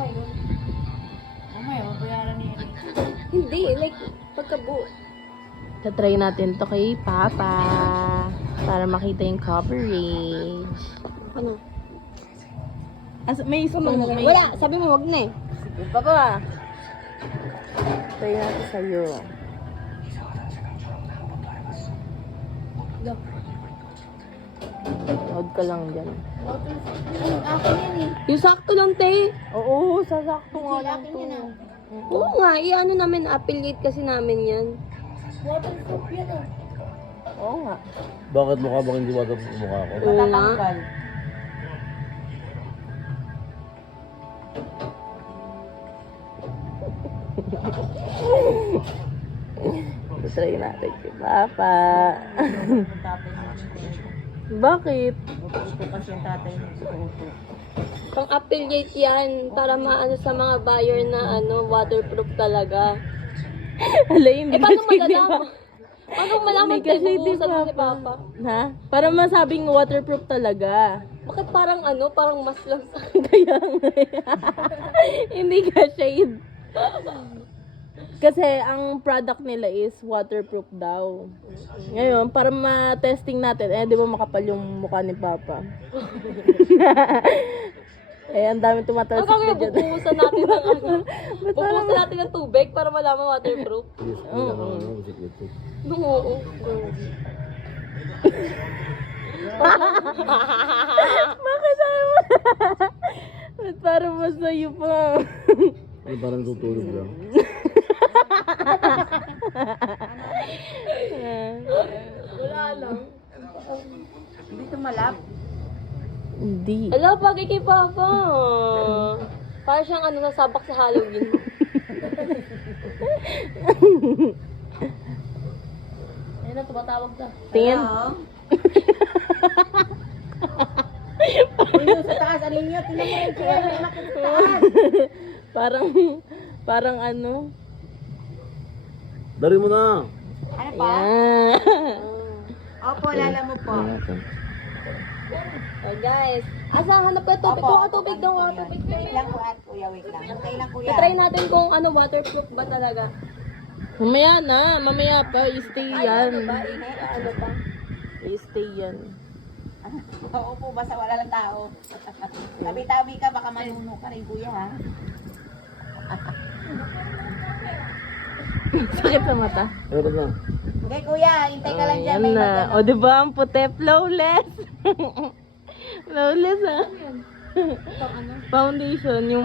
tayo. Mamaya, mabayaran niya rin. Hindi, like, pagkabuo. Tatry natin to kay Papa. Para makita yung coverage. Ano? May spoon. May... Wala, sabi mo wag na eh. Sige, Papa. Try natin sa'yo. Go. Hold ka lang dyan. Akin yan eh. Yung sakto lang, te. Oo, sasakto nga lang Akin to. yan ah. Oo nga, i-ano namin, affiliate kasi namin yan. Waterproof yan ah. Oo nga. Bakit mukha bang hindi waterproof mukha ko? Oo nga. Try natin kay Papa. Bakit? Ito kasi yung tatay niya. Pang-affiliate yan para maano sa mga buyer na ano, waterproof talaga. Hala, hindi Paano kasi, di malalaman? ba? Paano malaman Hindi kasi, kayo di bubuhusan mo ba, si Papa? Ha? Para masabing waterproof talaga. Bakit parang ano, parang mas lang sa... Kaya nga. Hindi ka shade. Kasi ang product nila is waterproof daw. Ngayon, para ma-testing natin, di ba makapal yung mukha ni Papa? Ang dami tumatalsik Ang na kaya dyan. bubuhusan natin ng ano? Bubuhusan natin ng tubig para malaman waterproof? Yes, ano, secret to. Oo. Bakit sabi mo? Ba't parang masayo pa? Ano, parang tutulog lang. Wala lang. Hindi tumalab. Hindi. Ala, bagay kay Papa. Para siyang ano, nasabak sa Halloween. Ayun na, tumatawag ka. Tingin. Uy, yung sa taas, ano yun? Tingnan mo yung chair. May anak sa taas. Parang ano. Dari mo na! Ano pa? Yan. Opo, lala mo po. Oh, guys. Asa, hanap ka tubig. Kuha ka tubig daw, kuha tubig. Wait lang po at kuya, wait lang. Hintay lang kuya. Try natin kung ano, waterproof ba talaga. Mamaya na. Mamaya pa. I-stay yan. Ba, ano pa? I-stay yan. Oo po, basta wala lang tao. Tabi-tabi ka, baka manuno ka rin kuya ha. Sakit sa mata. Meron na. Hindi kuya, hintay ka lang dyan. Yan May na. mag- O, diba? Ang puti. Flawless. Flawless, ah. Foundation. Yung